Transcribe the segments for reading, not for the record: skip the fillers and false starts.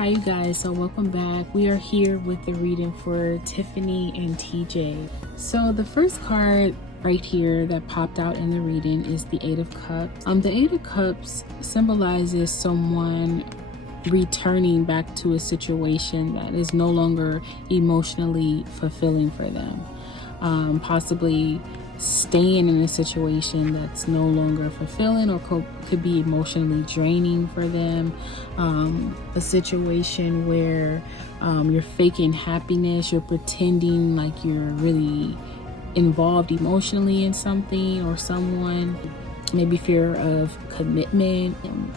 Hi you guys, so welcome back. We are here with the reading for Tiffany and TJ. So the first card right here that popped out in the reading is the Eight of Cups. The Eight of Cups symbolizes someone returning back to a situation that is no longer emotionally fulfilling for them. Possibly staying in a situation that's no longer fulfilling or could be emotionally draining for them. A situation where you're faking happiness, you're pretending like you're really involved emotionally in something or someone. Maybe fear of commitment,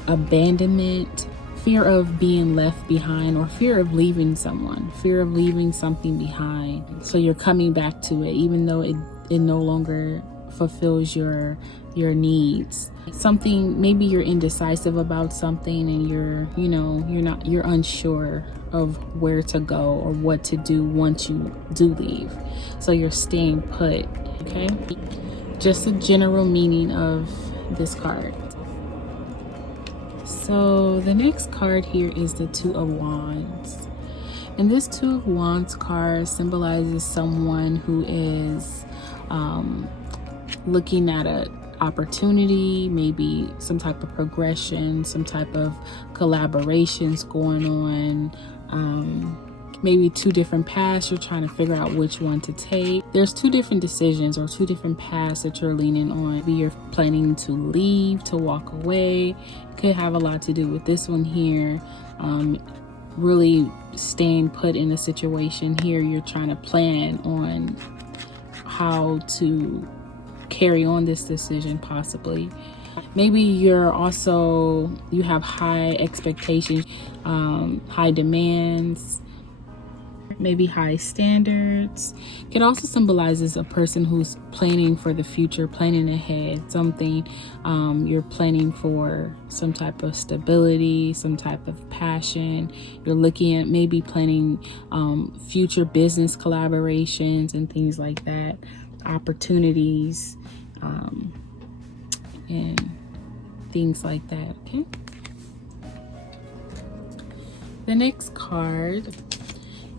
abandonment, fear of being left behind, or fear of leaving someone, fear of leaving something behind. So you're coming back to it even though it no longer fulfills your needs. Something, maybe you're indecisive about something and you're unsure of where to go or what to do once you do leave. So you're staying put, okay? Just a general meaning of this card. So the next card here is the Two of Wands. And this Two of Wands card symbolizes someone who is looking at an opportunity, maybe some type of progression, some type of collaborations going on. Maybe two different paths, you're trying to figure out which one to take. There's two different decisions or two different paths that you're leaning on. Maybe you're planning to leave, to walk away. Could have a lot to do with this one here. Really staying put in a situation here. You're trying to plan on how to carry on this decision, possibly. Maybe you have high expectations, high demands, maybe high standards. It also symbolizes a person who's planning for the future, planning ahead, something you're planning for, some type of stability, some type of passion. You're looking at maybe planning future business collaborations and things like that, opportunities and things like that. Okay, the next card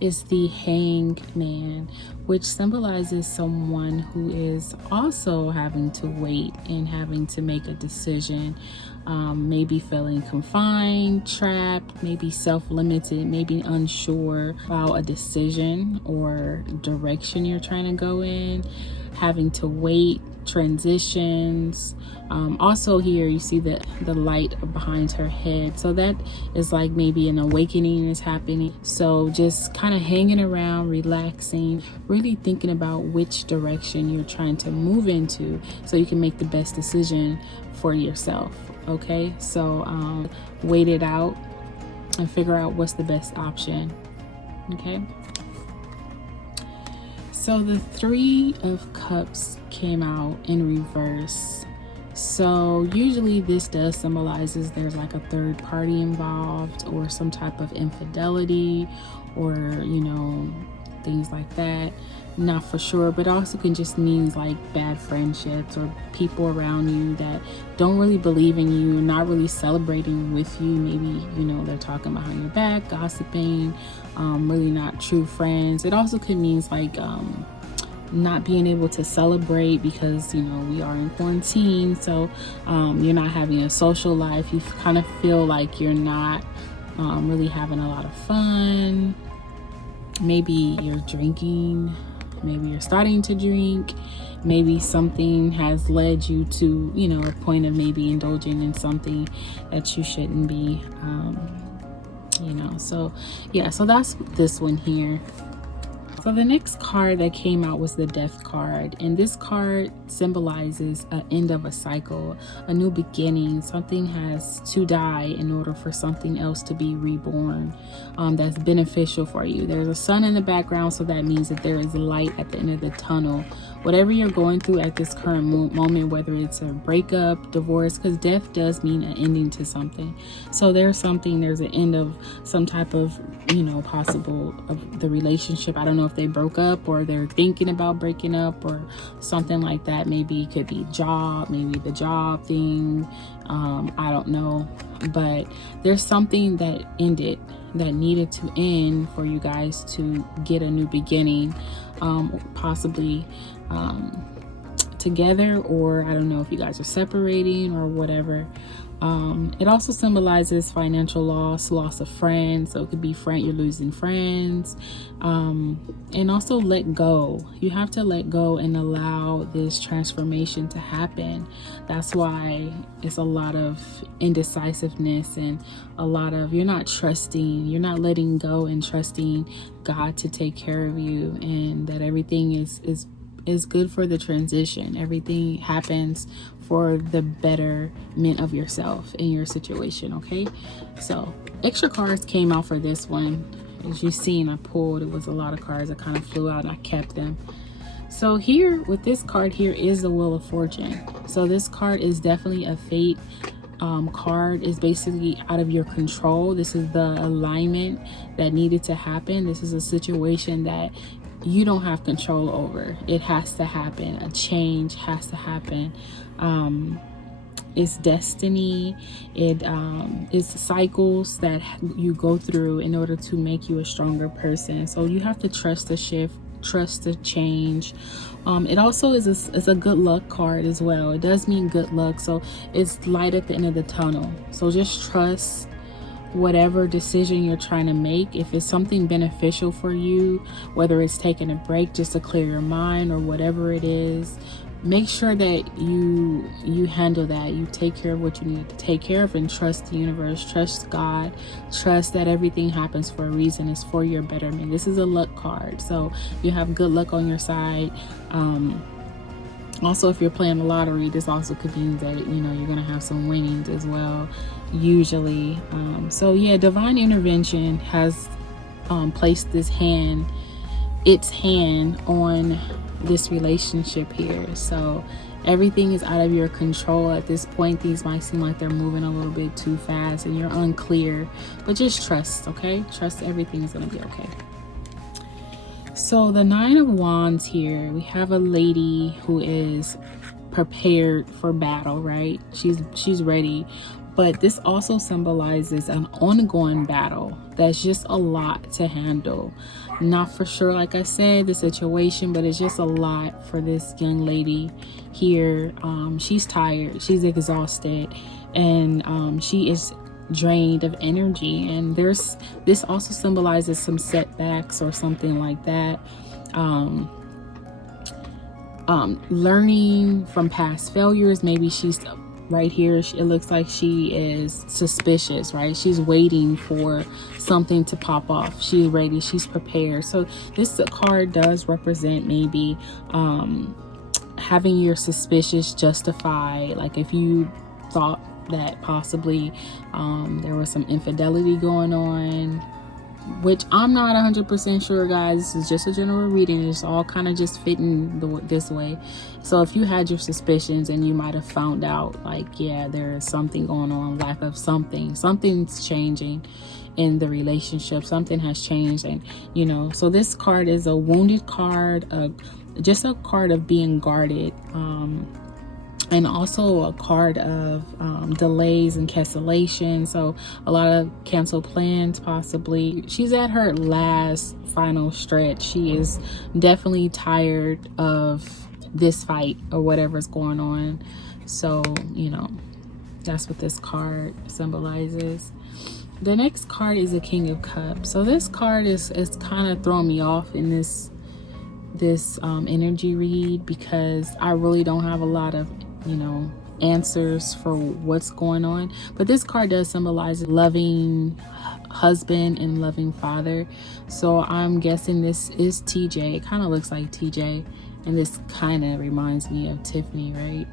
is the Hanged Man, which symbolizes someone who is also having to wait and having to make a decision, maybe feeling confined, trapped, maybe self-limited, maybe unsure about a decision or direction you're trying to go in, having to wait, transitions. Also here you see the light behind her head, so that is like maybe an awakening is happening. So just kind of hanging around, relaxing, really thinking about which direction you're trying to move into so you can make the best decision for yourself. Okay, so wait it out and figure out what's the best option. Okay, so the Three of Cups came out in reverse. So usually this does symbolizes there's like a third party involved or some type of infidelity or things like that. Not for sure, but also can just means like bad friendships or people around you that don't really believe in you, not really celebrating with you. Maybe they're talking behind your back, gossiping, really not true friends. It also could means like not being able to celebrate because we are in quarantine, so you're not having a social life. You kind of feel like you're not really having a lot of fun. Maybe you're drinking, maybe you're starting to drink, maybe something has led you to a point of maybe indulging in something that you shouldn't be. So yeah, so that's this one here. So the next card that came out was the Death card, and this card symbolizes an end of a cycle, a new beginning. Something has to die in order for something else to be reborn, that's beneficial for you. There's a sun in the background, so that means that there is light at the end of the tunnel whatever you're going through at this current moment, whether it's a breakup, divorce, because death does mean an ending to something. So there's an end of some type of, possible of the relationship. I don't know if they broke up or they're thinking about breaking up or something like that. Maybe it could be job, maybe the job thing. I don't know, but there's something that ended, that needed to end for you guys to get a new beginning, possibly together, or I don't know if you guys are separating or whatever. It also symbolizes financial loss of friends. So it could be you're losing friends, and also let go. You have to let go and allow this transformation to happen. That's why it's a lot of indecisiveness and a lot of, you're not letting go and trusting God to take care of you, and that everything is good for the transition. Everything happens for the betterment of yourself in your situation. Okay, so extra cards came out for this one. As you seen, I pulled, it was a lot of cards that kind of flew out and I kept them. So here with this card here is the Wheel of Fortune. So this card is definitely a fate card. Is basically out of your control. This is the alignment that needed to happen. This is a situation that you don't have control over. It has to happen. A change has to happen. It's destiny. It's cycles that you go through in order to make you a stronger person. So you have to trust the shift, trust the change. It also is a good luck card as well. It does mean good luck. So it's light at the end of the tunnel. So just trust whatever decision you're trying to make. If it's something beneficial for you, whether it's taking a break just to clear your mind or whatever it is, make sure that you handle that. You take care of what you need to take care of, and trust the universe, trust God, trust that everything happens for a reason. It's for your betterment. This is a luck card, so you have good luck on your side. Also, if you're playing the lottery, this also could mean that you're gonna have some winnings as well, usually. So yeah, divine intervention has placed its hand on this relationship here. So everything is out of your control at this point. These might seem like they're moving a little bit too fast and you're unclear, but just trust. Okay, trust everything is gonna be okay. So the Nine of Wands here, we have a lady who is prepared for battle, right? She's ready. But this also symbolizes an ongoing battle that's just a lot to handle. Not for sure, like I said, the situation, but it's just a lot for this young lady here. She's tired, she's exhausted, and she is drained of energy. And this also symbolizes some setbacks or something like that. Learning from past failures. Maybe she's right here, it looks like she is suspicious, right? She's waiting for something to pop off. She's ready, she's prepared. So this card does represent maybe having your suspicious justify. Like if you thought that possibly there was some infidelity going on, which I'm not 100% sure, guys. This is just a general reading. It's all kind of just fitting this way. So if you had your suspicions and you might have found out, like, yeah, there is something going on, lack of something's changing in the relationship, something has changed. And so this card is a wounded card, just a card of being guarded, and also a card of delays and cancellation. So a lot of canceled plans possibly. She's at her last final stretch. She is definitely tired of this fight or whatever's going on. So that's what this card symbolizes. The next card is the King of Cups. So this card is kind of throwing me off in this energy read, because I really don't have a lot of answers for what's going on. But this card does symbolize a loving husband and loving father. So I'm guessing this is TJ. It kind of looks like TJ, and this kind of reminds me of Tiffany, right?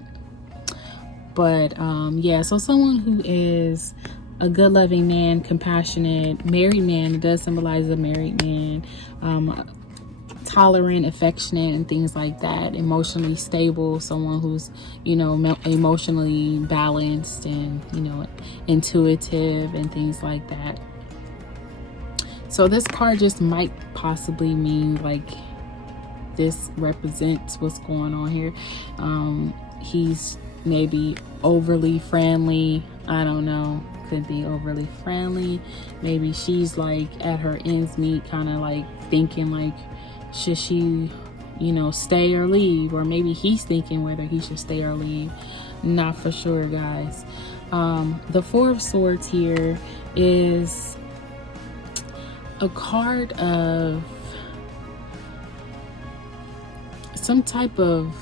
But yeah, so someone who is a good loving man, compassionate, married man. It does symbolize a married man, tolerant, affectionate, and things like that. Emotionally stable, someone who's, you know, emotionally balanced and, you know, intuitive and things like that. So this card just might possibly mean like this represents what's going on here. He's maybe overly friendly. I don't know. Could be overly friendly. Maybe she's like at her ends meet, kind of like thinking like, should she, you know, stay or leave? Or maybe he's thinking whether he should stay or leave. Not for sure, guys. The Four of Swords here is a card of some type of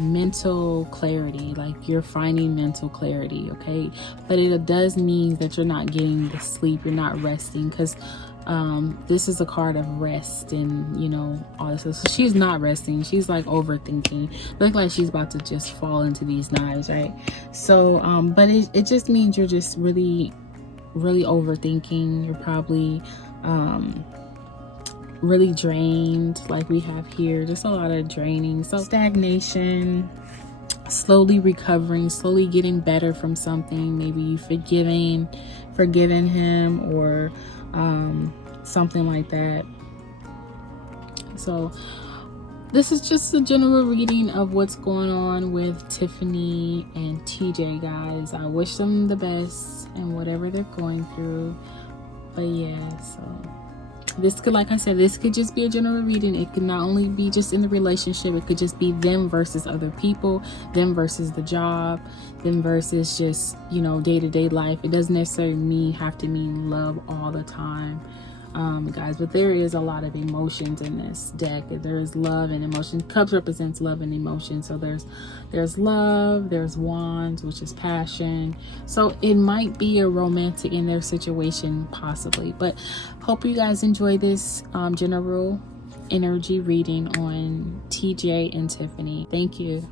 mental clarity, like you're finding mental clarity, okay? But it does mean that you're not getting the sleep, you're not resting, because this is a card of rest and, you know, all this stuff. So she's not resting, she's like overthinking, look like she's about to just fall into these knives, right? So but it just means you're just really overthinking. You're probably really drained, like we have here, just a lot of draining. So stagnation, slowly recovering, slowly getting better from something. Maybe you forgiven him or something like that. So this is just a general reading of what's going on with Tiffany and TJ, guys. I wish them the best and whatever they're going through. But yeah, so this could, like I said, this could just be a general reading. It could not only be just in the relationship, it could just be them versus other people, them versus the job, them versus just, you know, day-to-day life. It doesn't necessarily have to mean love all the time, guys, but there is a lot of emotions in this deck. There is love and emotion. Cups represents love and emotion. So there's love, there's wands, which is passion. So it might be a romantic in their situation, possibly. But hope you guys enjoy this general energy reading on TJ and Tiffany. Thank you.